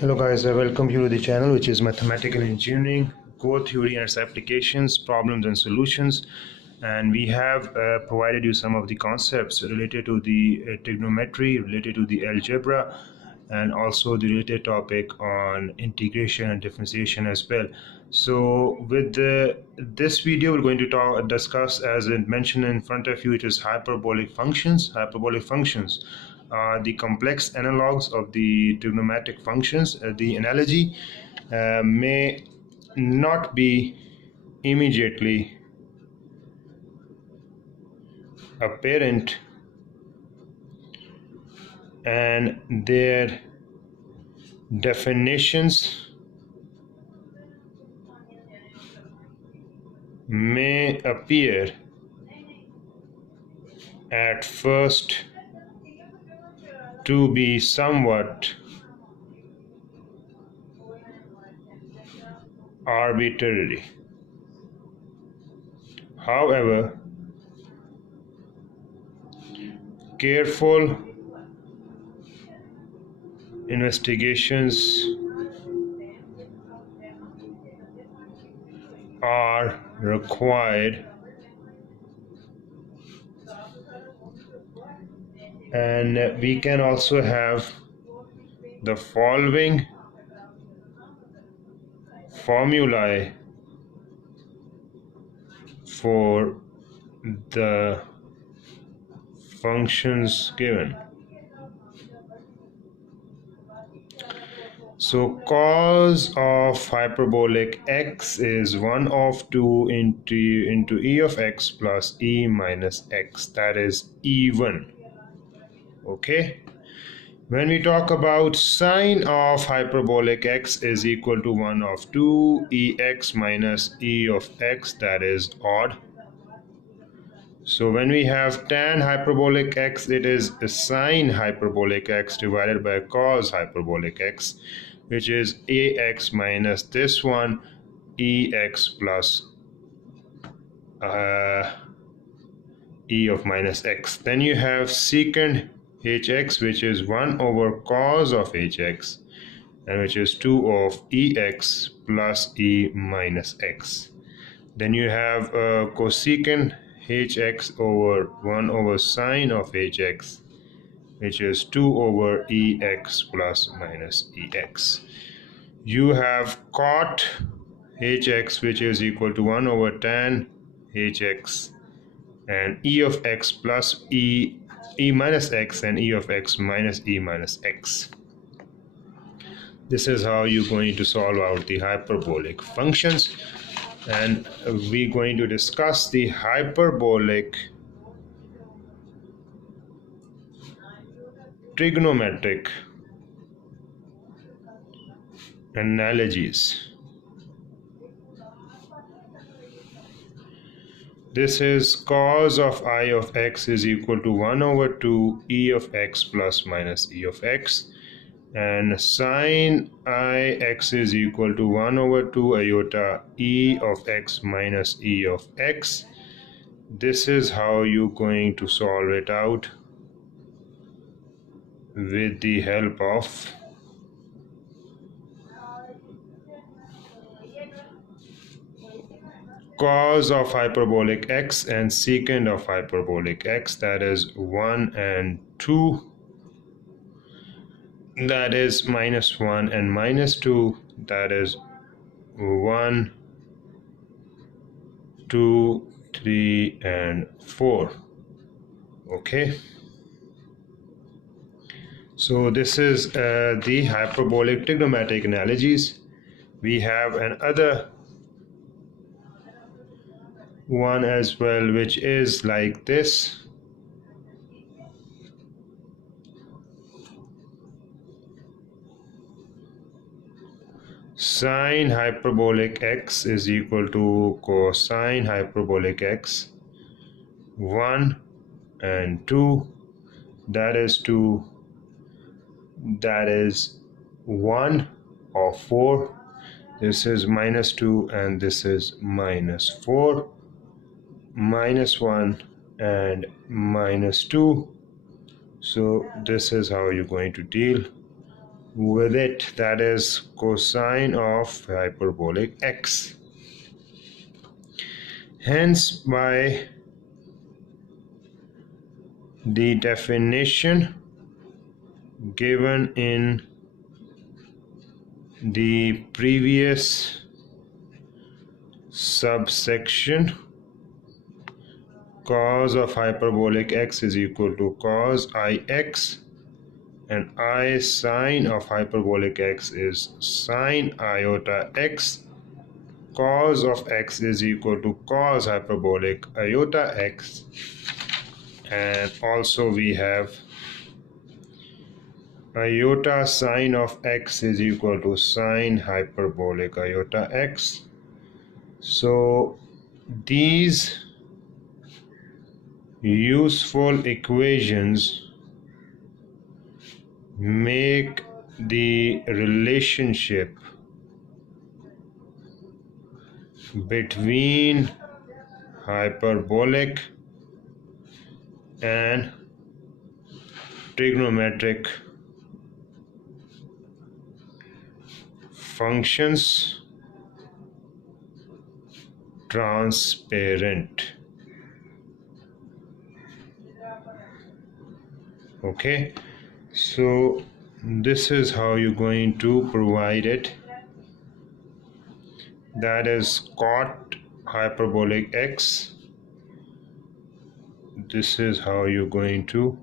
Hello guys, I welcome you to the channel which is Mathematical Engineering, Core Theory and its Applications, Problems and Solutions. And we have provided you some of the concepts related to the trigonometry, related to the algebra, and also the related topic on integration and differentiation as well. So with this video, we're going to discuss, as it mentioned in front of you, it is hyperbolic functions. Hyperbolic functions are the complex analogues of the trigonometric functions. The analogy may not be immediately apparent, and their definitions may appear at first to be somewhat arbitrary. However, careful investigations are required, and we can also have the following formulae for the functions given. So cos of hyperbolic x is 1 of 2 into e of x plus e minus x, that is even. Okay, when we talk about sine of hyperbolic x is equal to 1 of 2 ex minus e of x, that is odd. So when we have tan hyperbolic x, it is sine hyperbolic x divided by cos hyperbolic x, which is ax minus this one ex plus e of minus x. Then you have secant hx, which is 1 over cos of hx, and which is 2 of ex plus e minus x. Then you have cosecant hx over 1 over sine of hx, which is 2 over ex plus minus ex. You have cot hx, which is equal to 1 over tan hx, and e of x plus e minus x, and e of x minus e minus x. This is how you're going to solve out the hyperbolic functions. And we're going to discuss the hyperbolic trigonometric analogies. This is cos of I of x is equal to 1 over 2 e of x plus minus e of x, and sine ix is equal to 1 over 2 iota e of x minus e of x. This is how you're going to solve it out with the help of cos of hyperbolic x and secant of hyperbolic x, that is 1 and 2. That is minus 1 and minus 2, that is 1, 2, 3, and 4. Okay, so this is the hyperbolic trigonometric analogies. We have another one as well, which is like this. Sine hyperbolic x is equal to cosine hyperbolic x, 1 and 2, that is 2, that is 1 of 4. This is minus 2 and this is minus 4, minus 1 and minus 2. So this is how you're going to deal with it, that is cosine of hyperbolic x. Hence, by the definition given in the previous subsection, cos of hyperbolic x is equal to cos ix, and I sine of hyperbolic x is sine iota x. Cos of x is equal to cos hyperbolic iota x, and also we have iota sine of x is equal to sine hyperbolic iota x. So these useful equations make the relationship between hyperbolic and trigonometric functions transparent. Okay, so this is how you're going to provide it. That is cot hyperbolic x. This is how you're going to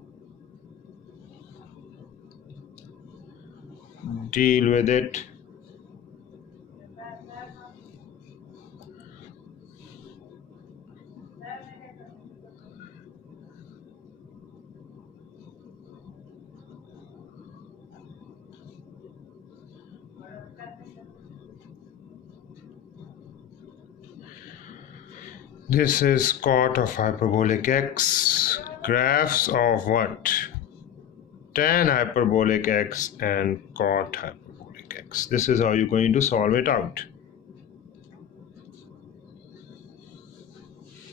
deal with it. This is cot of hyperbolic x, graphs of what? Tan hyperbolic x and cot hyperbolic x. This is how you're going to solve it out.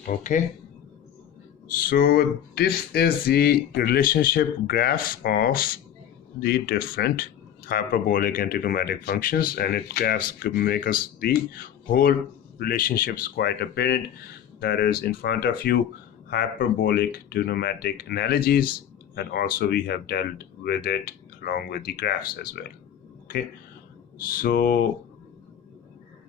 Okay, so this is the relationship graph of the different hyperbolic and trigonometric functions, and it graphs could make us the whole relationships quite apparent. That is in front of you, hyperbolic trigonometric analogies, and also we have dealt with it along with the graphs as well. Okay, so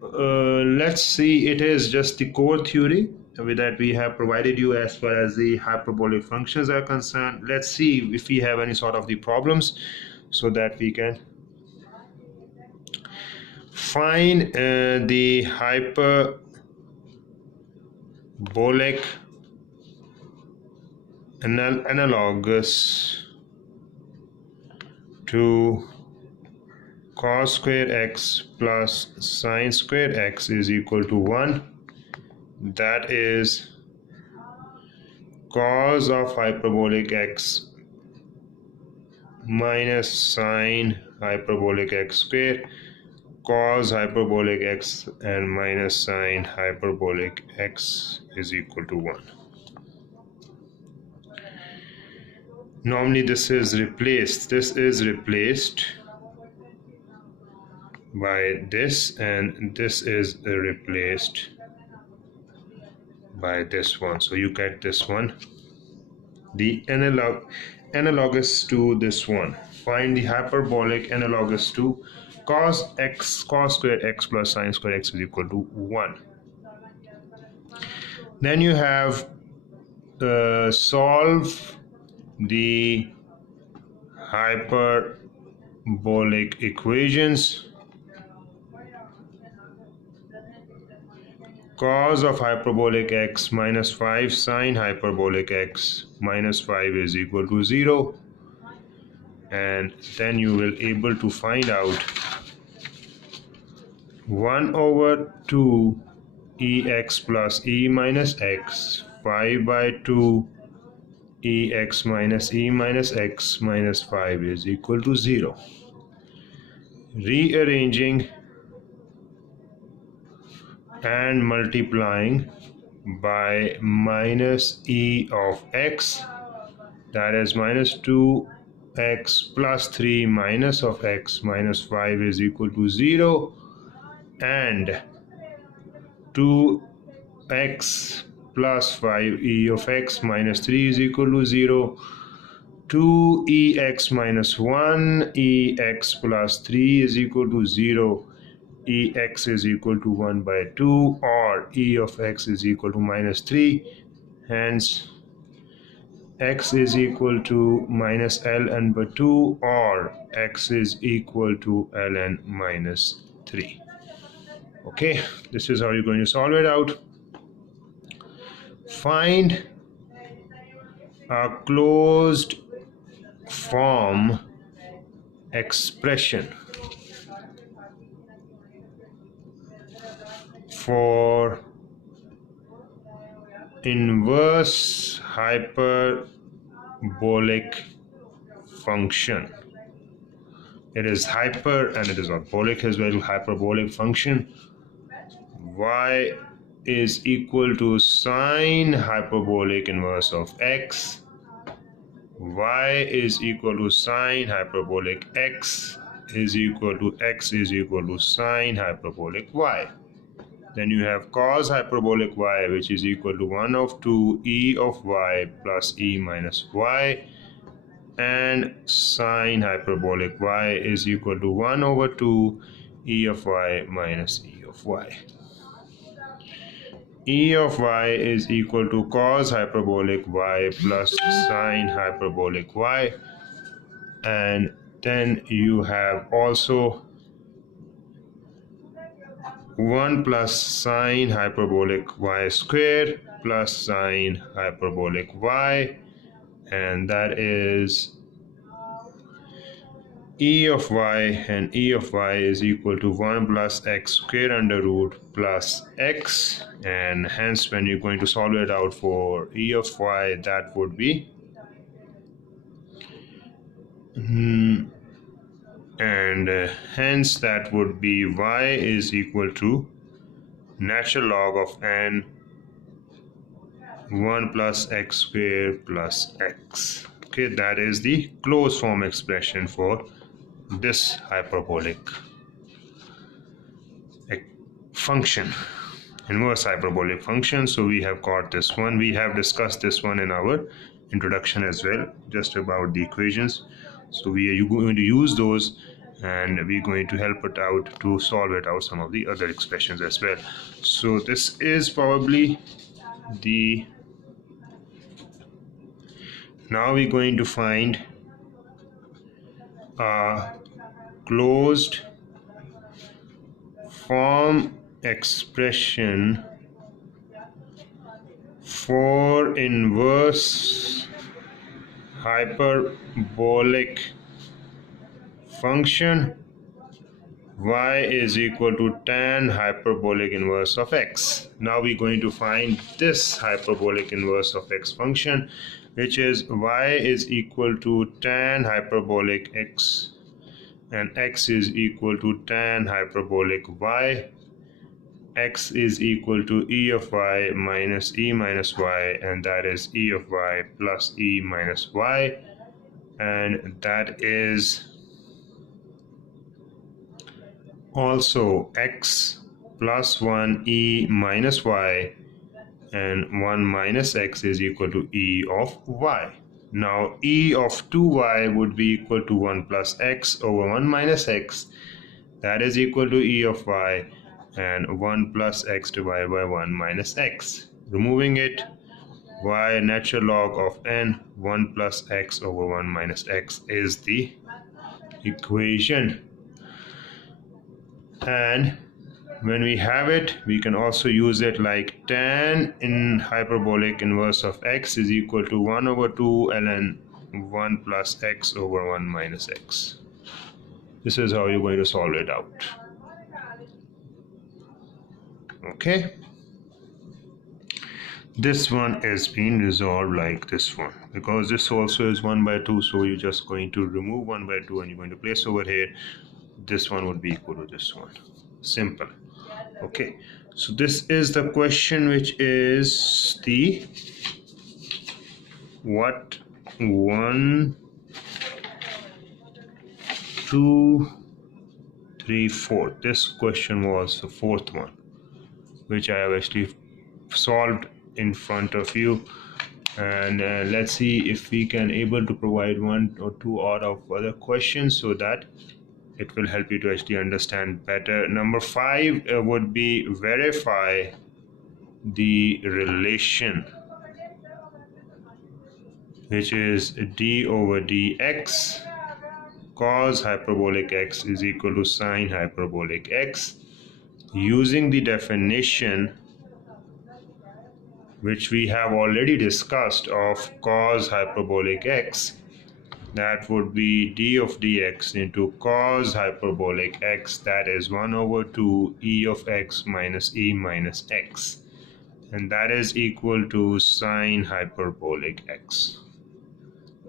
let's see, it is just the core theory with that we have provided you as far as the hyperbolic functions are concerned. Let's see if we have any sort of the problems so that we can find the hyperbolic analogous to cos square x plus sine square x is equal to 1. That is cos of hyperbolic x minus sine hyperbolic x square, cos hyperbolic x and minus sine hyperbolic x is equal to 1. Normally this is replaced by this, and this is replaced by this one. So you get this one, the analogous to this one. Find the hyperbolic analogous to cos square x plus sine square x is equal to 1. Then you have solve the hyperbolic equations. Cos of hyperbolic x minus 5 sine hyperbolic x minus 5 is equal to 0, and then you will able to find out 1 over 2 ex plus e minus x, 5 by 2 ex minus e minus x minus 5 is equal to 0. Rearranging and multiplying by minus e of x, that is minus 2 x plus 3 minus of x minus 5 is equal to 0, and 2x plus 5 e of x minus 3 is equal to 0, 2ex minus 1 ex plus 3 is equal to 0, ex is equal to 1 by 2, or e of x is equal to minus 3. Hence x is equal to minus ln by 2, or x is equal to ln minus 3. Okay, this is how you're going to solve it out. Find a closed form expression for inverse hyperbolic function. It is hyper and it is bolic as well. Hyperbolic function y is equal to sine hyperbolic inverse of x, y is equal to sine hyperbolic x is equal to x is equal to sine hyperbolic y. Then you have cos hyperbolic y, which is equal to 1 of 2 e of y plus e minus y, and sine hyperbolic y is equal to 1 over 2 e of y minus e of y. E of y is equal to cos hyperbolic y plus sine hyperbolic y, and then you have also 1 plus sine hyperbolic y square plus sine hyperbolic y, and that is e of y, and e of y is equal to 1 plus x square under root plus x, and hence when you're going to solve it out for e of y, that would be hence that would be y is equal to natural log of n 1 plus x square plus x. Okay, that is the closed form expression for this hyperbolic function, inverse hyperbolic function. So we have got this one. We have discussed this one in our introduction as well, just about the equations. So we are going to use those, and we're going to help it out to solve it out some of the other expressions as well. So this is probably the, now we're going to find a closed form expression for inverse hyperbolic function y is equal to tan hyperbolic inverse of x. Now we're going to find this hyperbolic inverse of x function, which is y is equal to tan hyperbolic x, and x is equal to tan hyperbolic y. X is equal to e of y minus e minus y, and that is e of y plus e minus y, and that is also x plus 1 e minus y, and 1 minus x is equal to e of y. Now e of 2y would be equal to 1 plus x over 1 minus x, that is equal to e of y, and 1 plus x divided by 1 minus x. Removing it, y natural log of n 1 plus x over 1 minus x is the equation. And when we have it, we can also use it like tan in hyperbolic inverse of x is equal to 1 over 2 ln 1 plus x over 1 minus x. This is how you're going to solve it out. Okay, this one is being resolved like this one, because this also is 1 by 2, so you're just going to remove 1 by 2 and you're going to place over here. This one would be equal to this one. Simple. Okay, so this is the question, which is the what one 2, 3, 4. This question was the fourth one, which I have actually solved in front of you. And let's see if we can able to provide one or two out of other questions so that it will help you to actually understand better. Number 5 would be verify the relation, which is d over dx cos hyperbolic x is equal to sine hyperbolic x, using the definition which we have already discussed of cos hyperbolic x. That would be d of dx into cos hyperbolic x, that is 1 over 2 e of x minus e minus x, and that is equal to sine hyperbolic x.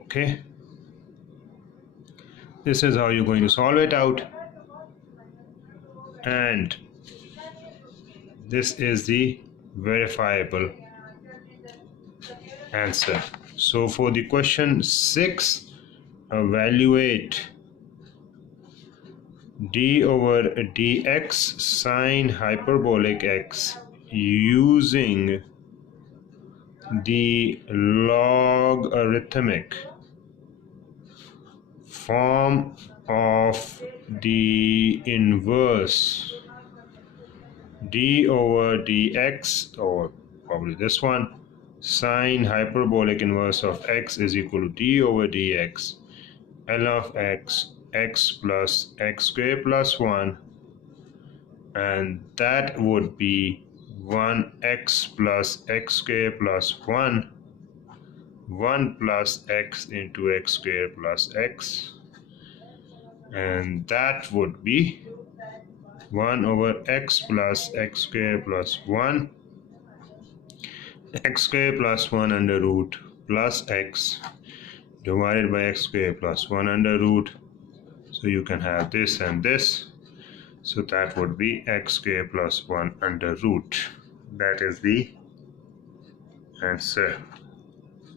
Okay, this is how you're going to solve it out, and this is the verifiable answer. So for the question 6, evaluate d over dx sine hyperbolic x using the logarithmic form of the inverse d over dx, or probably this one, sine hyperbolic inverse of x is equal to d over dx L of x, x plus x squared plus 1, and that would be 1x plus x squared plus 1, 1 plus x into x squared plus x, and that would be 1 over x plus x squared plus 1, x squared plus 1 under root plus x divided by x squared plus 1 under root. So you can have this and this. So that would be x squared plus 1 under root. That is the answer.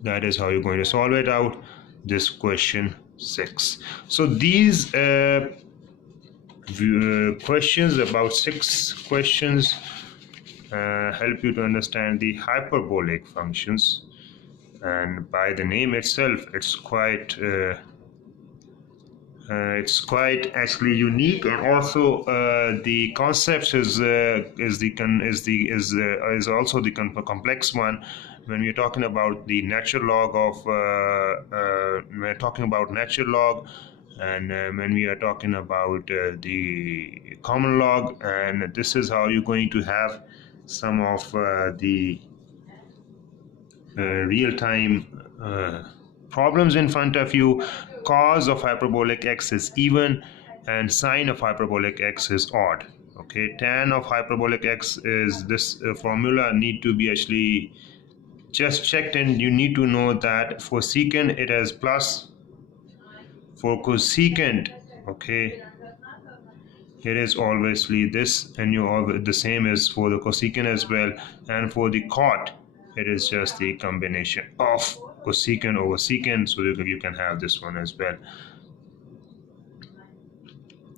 That is how you're going to solve it out, this question 6. So these questions, about 6 questions, help you to understand the hyperbolic functions. And by the name itself, it's quite actually unique, and also the concept is also the complex one. When we're talking about the natural log of we're talking about natural log, and when we are talking about the common log, and this is how you're going to have some of the real-time problems in front of you. Cos of hyperbolic x is even and sine of hyperbolic x is odd. Okay, tan of hyperbolic x is this formula need to be actually just checked, and you need to know that for secant it has plus, for cosecant, okay, it is obviously this, and the same is for the cosecant as well, and for the cot it is just the combination of cosecant over secant, so you can have this one as well,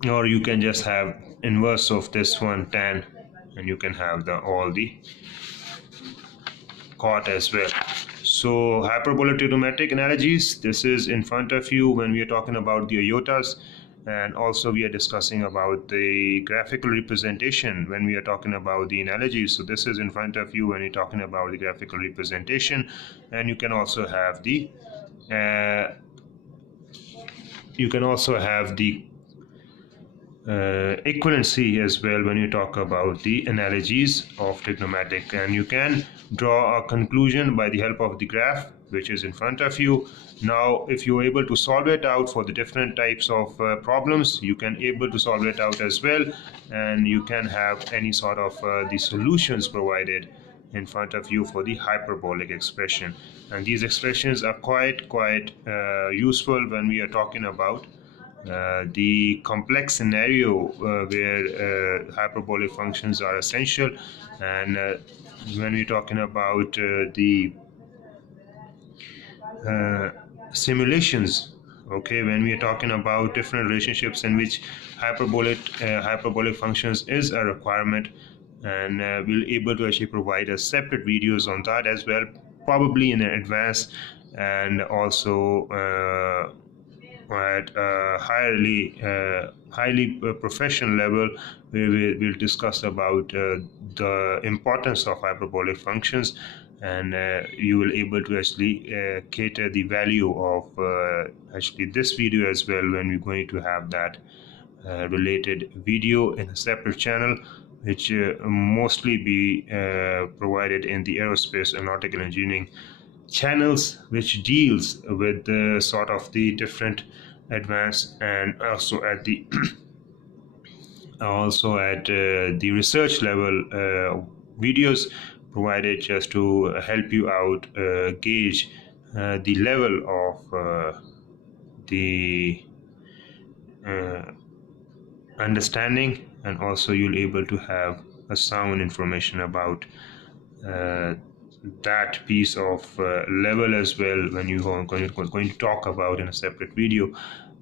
or you can just have inverse of this one, tan, and you can have all the cot as well. So hyperbolic trigonometric analogies, this is in front of you when we are talking about the iotas, and also we are discussing about the graphical representation when we are talking about the analogies. So this is in front of you when you're talking about the graphical representation, and you can also have the equivalency as well when you talk about the analogies of trigonometric, and you can draw a conclusion by the help of the graph which is in front of you. Now if you're able to solve it out for the different types of problems, you can able to solve it out as well, and you can have any sort of the solutions provided in front of you for the hyperbolic expression. And these expressions are quite useful when we are talking about the complex scenario where hyperbolic functions are essential, and when we're talking about the simulations, Okay, when we are talking about different relationships in which hyperbolic functions is a requirement, and we'll able to actually provide a separate videos on that as well, probably in advance, and also at a highly professional level, we'll discuss about the importance of hyperbolic functions, and you will able to actually cater the value of actually this video as well, when we're going to have that related video in a separate channel, which mostly be provided in the aerospace and nautical engineering channels, which deals with the sort of the different advanced, and also at the the research level videos provided, just to help you out gauge the level of the uh, understanding, and also you'll able to have a sound information about uh, that piece of level as well, when you are going to talk about in a separate video.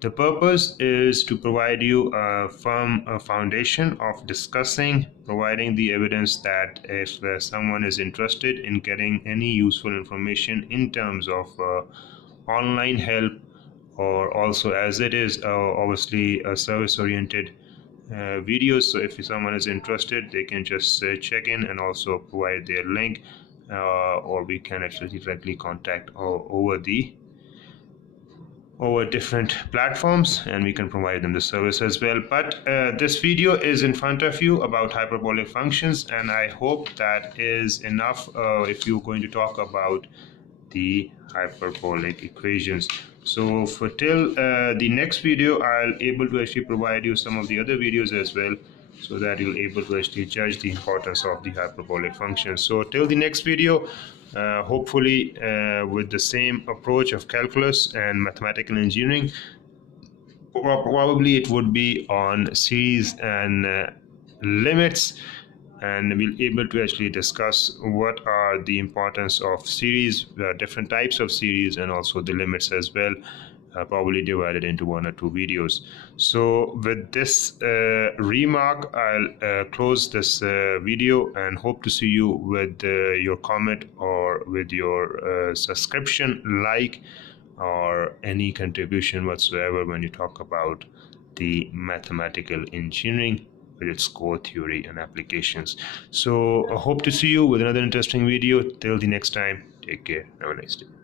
The purpose is to provide you a firm foundation of discussing, providing the evidence that if someone is interested in getting any useful information in terms of online help, or also as it is obviously a service oriented videos. So if someone is interested, they can just check in and also provide their link, or we can actually directly contact over different platforms, and we can provide them the service as well. But this video is in front of you about hyperbolic functions, and I hope that is enough if you're going to talk about the hyperbolic equations. So for till the next video, I'll able to actually provide you some of the other videos as well, so that you'll able to actually judge the importance of the hyperbolic functions. So till the next video, hopefully with the same approach of calculus and mathematical engineering, probably it would be on series and limits, and we'll able to actually discuss what are the importance of series, different types of series, and also the limits as well, probably divided into 1 or 2 videos. So with this remark, I'll close this video, and hope to see you with your comment, or with your subscription, like, or any contribution whatsoever when you talk about the mathematical engineering with its core theory and applications. So I hope to see you with another interesting video. Till the next time, take care. Have a nice day.